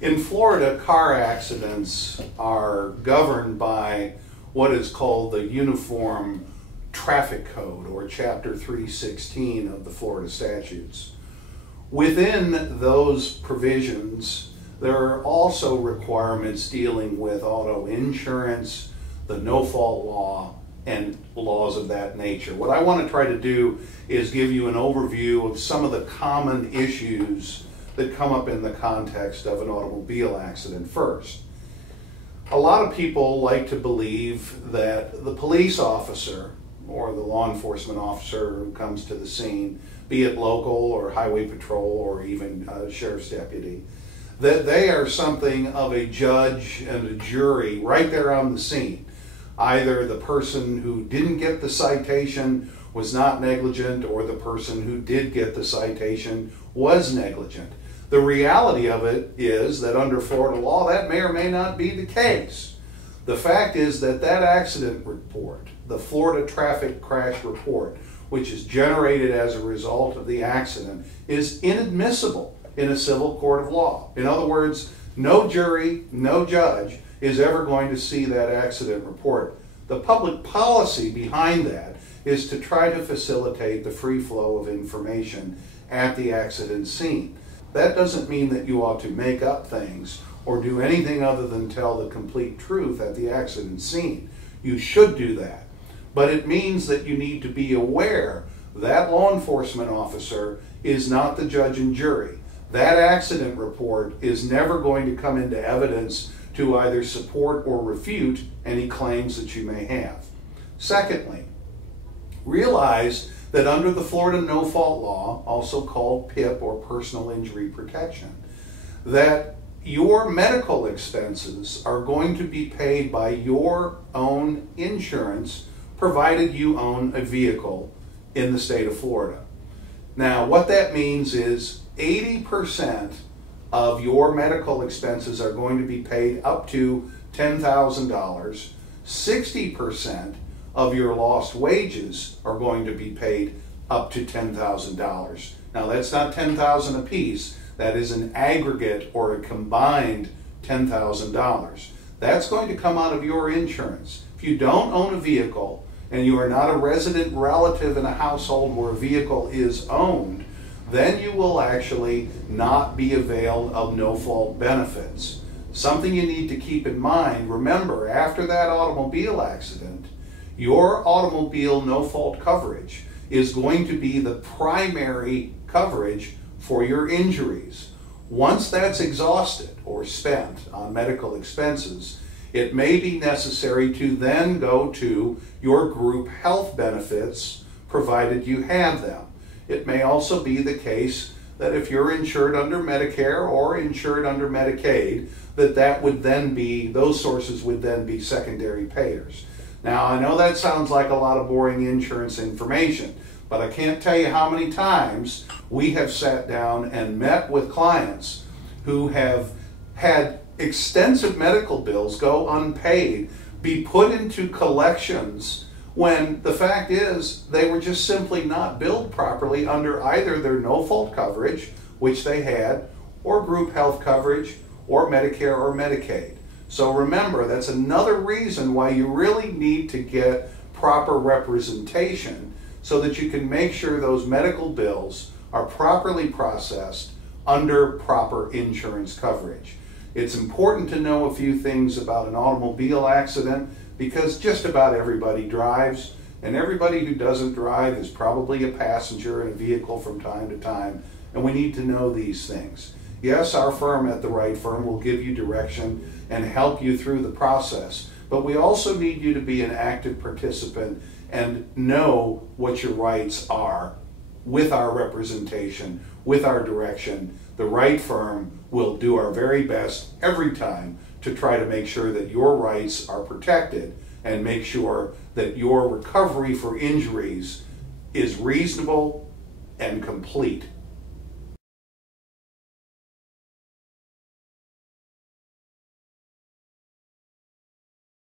In Florida, car accidents are governed by what is called the Uniform Traffic Code, or Chapter 316 of the Florida statutes. Within those provisions, there are also requirements dealing with auto insurance, the no-fault law, and laws of that nature. What I want to try to do is give you an overview of some of the common issues that come up in the context of an automobile accident first. A lot of people like to believe that the police officer or the law enforcement officer who comes to the scene, be it local or highway patrol or even sheriff's deputy, that they are something of a judge and a jury right there on the scene. Either the person who didn't get the citation was not negligent, or the person who did get the citation was negligent. The reality of it is that under Florida law, that may or may not be the case. The fact is that that accident report, the Florida Traffic Crash Report, which is generated as a result of the accident, is inadmissible in a civil court of law. In other words, no jury, no judge is ever going to see that accident report. The public policy behind that is to try to facilitate the free flow of information at the accident scene. That doesn't mean that you ought to make up things or do anything other than tell the complete truth at the accident scene. You should do that. But it means that you need to be aware that law enforcement officer is not the judge and jury. That accident report is never going to come into evidence to either support or refute any claims that you may have. Secondly, realize that under the Florida no-fault law, also called PIP or personal injury protection, that your medical expenses are going to be paid by your own insurance, provided you own a vehicle in the state of Florida. Now, what that means is 80% of your medical expenses are going to be paid up to $10,000. 60% of your lost wages are going to be paid up to $10,000. Now, that's not $10,000 apiece. That is an aggregate or a combined $10,000. That's going to come out of your insurance. If you don't own a vehicle and you are not a resident relative in a household where a vehicle is owned, then you will actually not be availed of no-fault benefits. Something you need to keep in mind, remember, after that automobile accident, your automobile no-fault coverage is going to be the primary coverage for your injuries. Once that's exhausted or spent on medical expenses, it may be necessary to then go to your group health benefits, provided you have them. It may also be the case that if you're insured under Medicare or insured under Medicaid, that would then be, those sources would then be secondary payers. Now, I know that sounds like a lot of boring insurance information, but I can't tell you how many times we have sat down and met with clients who have had extensive medical bills go unpaid, be put into collections, when the fact is they were just simply not billed properly under either their no-fault coverage, which they had, or group health coverage, or Medicare or Medicaid. So remember, that's another reason why you really need to get proper representation so that you can make sure those medical bills are properly processed under proper insurance coverage. It's important to know a few things about an automobile accident because just about everybody drives, and everybody who doesn't drive is probably a passenger in a vehicle from time to time, and we need to know these things. Yes, our firm at the Wright firm will give you direction and help you through the process, but we also need you to be an active participant and know what your rights are with our representation, with our direction. The Wright firm will do our very best every time to try to make sure that your rights are protected and make sure that your recovery for injuries is reasonable and complete.